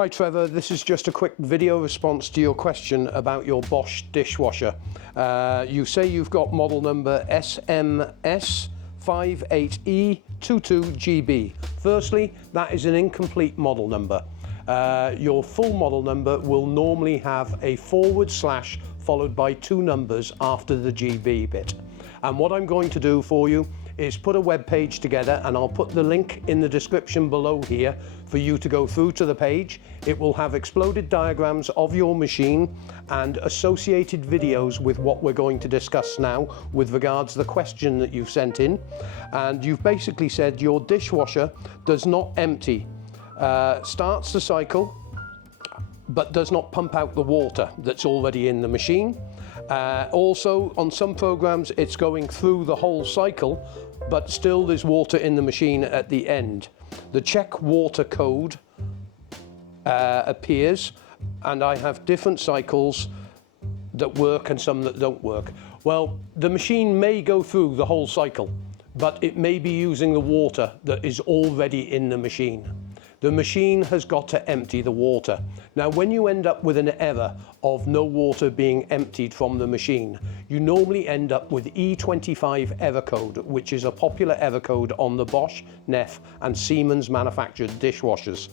Hi Trevor, this is just a quick video response to your question about your Bosch dishwasher. You say you've got model number SMS58E22GB. Firstly, that is an incomplete model number. Your full model number will normally have a / followed by 2 numbers after the GB bit. And what I'm going to do for you is put a web page together, and I'll put the link in the description below here for you to go through to the page. It will have exploded diagrams of your machine and associated videos with what we're going to discuss now with regards to the question that you've sent in. And you've basically said your dishwasher does not empty, starts the cycle but does not pump out the water that's already in the machine. Also, on some programs it's going through the whole cycle, but still there's water in the machine at the end. The check water code appears, and I have different cycles that work and some that don't work. Well, the machine may go through the whole cycle, but it may be using the water that is already in the machine. The machine has got to empty the water. Now, when you end up with an error of no water being emptied from the machine, you normally end up with E25 error code, which is a popular error code on the Bosch, Neff and Siemens manufactured dishwashers.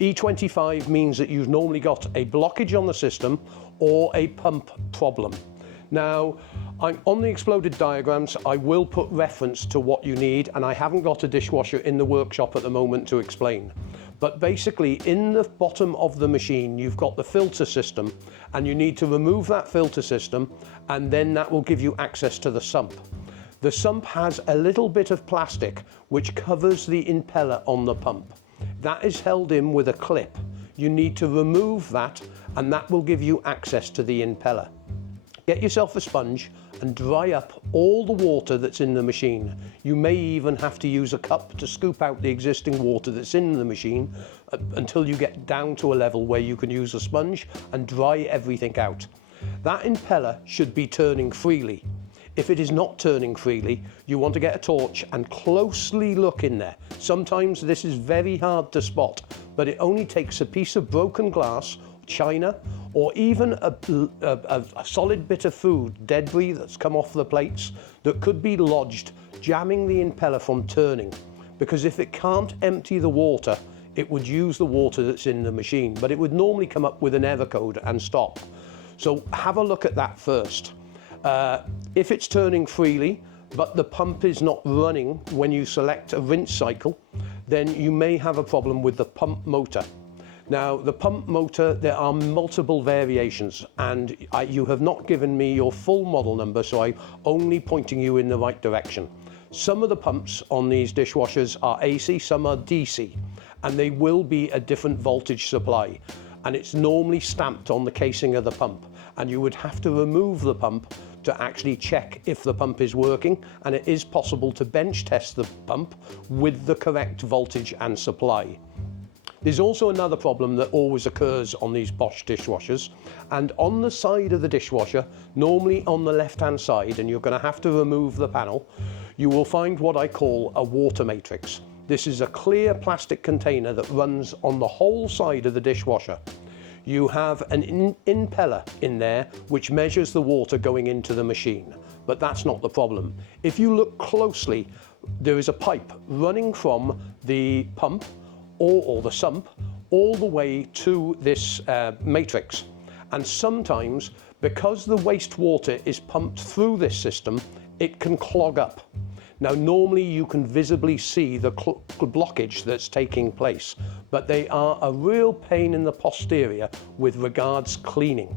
E25 means that you've normally got a blockage on the system or a pump problem. Now, on the exploded diagrams, I will put reference to what you need, and I haven't got a dishwasher in the workshop at the moment to explain. But basically, in the bottom of the machine, you've got the filter system, and you need to remove that filter system, and then that will give you access to the sump. The sump has a little bit of plastic which covers the impeller on the pump. That is held in with a clip. You need to remove that, and that will give you access to the impeller. Get yourself a sponge and dry up all the water that's in the machine. You may even have to use a cup to scoop out the existing water that's in the machine until you get down to a level where you can use a sponge and dry everything out. That impeller should be turning freely. If it is not turning freely, you want to get a torch and closely look in there. Sometimes this is very hard to spot, but it only takes a piece of broken glass, china, or even a solid bit of food, debris that's come off the plates, that could be lodged, jamming the impeller from turning. Because if it can't empty the water, it would use the water that's in the machine, but it would normally come up with an error code and stop. So have a look at that first. If it's turning freely, but the pump is not running when you select a rinse cycle, then you may have a problem with the pump motor. Now, the pump motor, there are multiple variations, and you have not given me your full model number, so I'm only pointing you in the right direction. Some of the pumps on these dishwashers are AC, some are DC, and they will be a different voltage supply, and it's normally stamped on the casing of the pump, and you would have to remove the pump to actually check if the pump is working, and it is possible to bench test the pump with the correct voltage and supply. There's also another problem that always occurs on these Bosch dishwashers, and on the side of the dishwasher, normally on the left-hand side, and you're going to have to remove the panel, you will find what I call a water matrix. This is a clear plastic container that runs on the whole side of the dishwasher. You have an impeller in there which measures the water going into the machine, but that's not the problem. If you look closely, there is a pipe running from the pump or the sump all the way to this matrix, and sometimes, because the wastewater is pumped through this system, it can clog up. Now, normally you can visibly see the blockage that's taking place, but they are a real pain in the posterior with regards cleaning.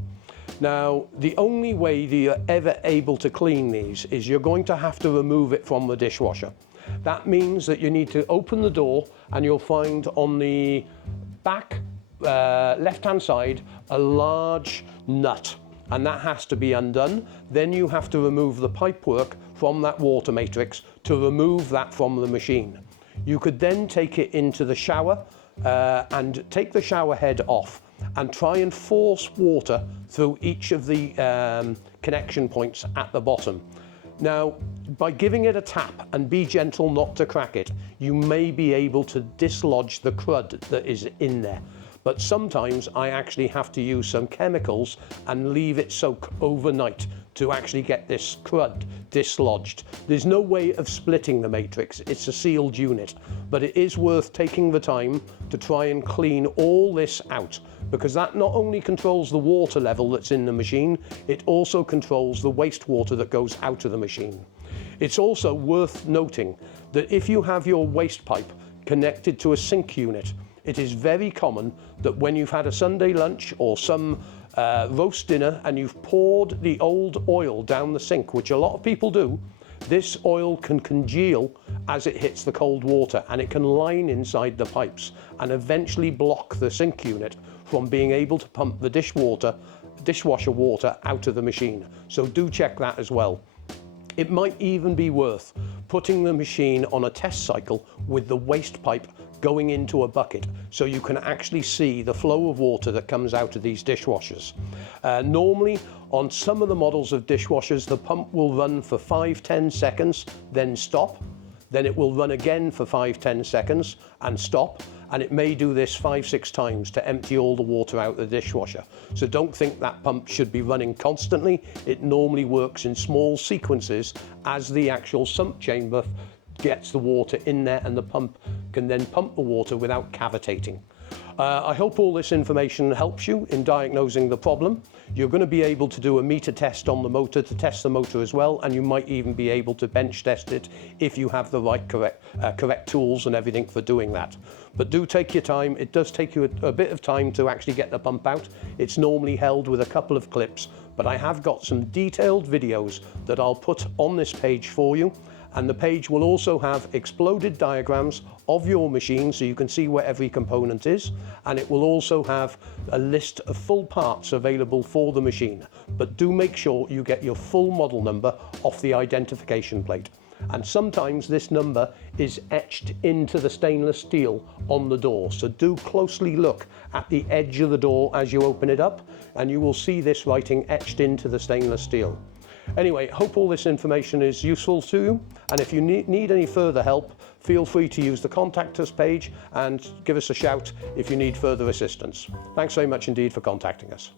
Now, the only way that you're ever able to clean these is you're going to have to remove it from the dishwasher. That means that you need to open the door, and you'll find on the back left-hand side a large nut, and that has to be undone. Then you have to remove the pipework from that water matrix to remove that from the machine. You could then take it into the shower and take the shower head off and try and force water through each of the connection points at the bottom. Now, by giving it a tap, and be gentle not to crack it, you may be able to dislodge the crud that is in there. but sometimes I actually have to use some chemicals and leave it soak overnight to actually get this crud dislodged. There's no way of splitting the matrix, it's a sealed unit, but it is worth taking the time to try and clean all this out, because that not only controls the water level that's in the machine, it also controls the wastewater that goes out of the machine. It's also worth noting that if you have your waste pipe connected to a sink unit, it is very common that when you've had a Sunday lunch or some roast dinner and you've poured the old oil down the sink, which a lot of people do, this oil can congeal as it hits the cold water, and it can line inside the pipes and eventually block the sink unit from being able to pump the dishwasher water out of the machine. So do check that as well. It might even be worth putting the machine on a test cycle with the waste pipe going into a bucket so you can actually see the flow of water that comes out of these dishwashers. Normally on some of the models of dishwashers, the pump will run for 5-10 seconds, then stop. Then it will run again for 5-10 seconds and stop. And it may do this 5-6 times to empty all the water out of the dishwasher. So don't think that pump should be running constantly. It normally works in small sequences as the actual sump chamber gets the water in there, and the pump can then pump the water without cavitating. I hope all this information helps you in diagnosing the problem. You're going to be able to do a meter test on the motor to test the motor as well, and you might even be able to bench test it if you have the right correct tools and everything for doing that. But do take your time. It does take you a bit of time to actually get the pump out. It's normally held with a couple of clips, but I have got some detailed videos that I'll put on this page for you. And the page will also have exploded diagrams of your machine so you can see where every component is, and it will also have a list of full parts available for the machine. But do make sure you get your full model number off the identification plate. And sometimes this number is etched into the stainless steel on the door, so do closely look at the edge of the door as you open it up, and you will see this writing etched into the stainless steel. Anyway, hope all this information is useful to you, and if you need any further help, feel free to use the Contact Us page and give us a shout if you need further assistance. Thanks very much indeed for contacting us.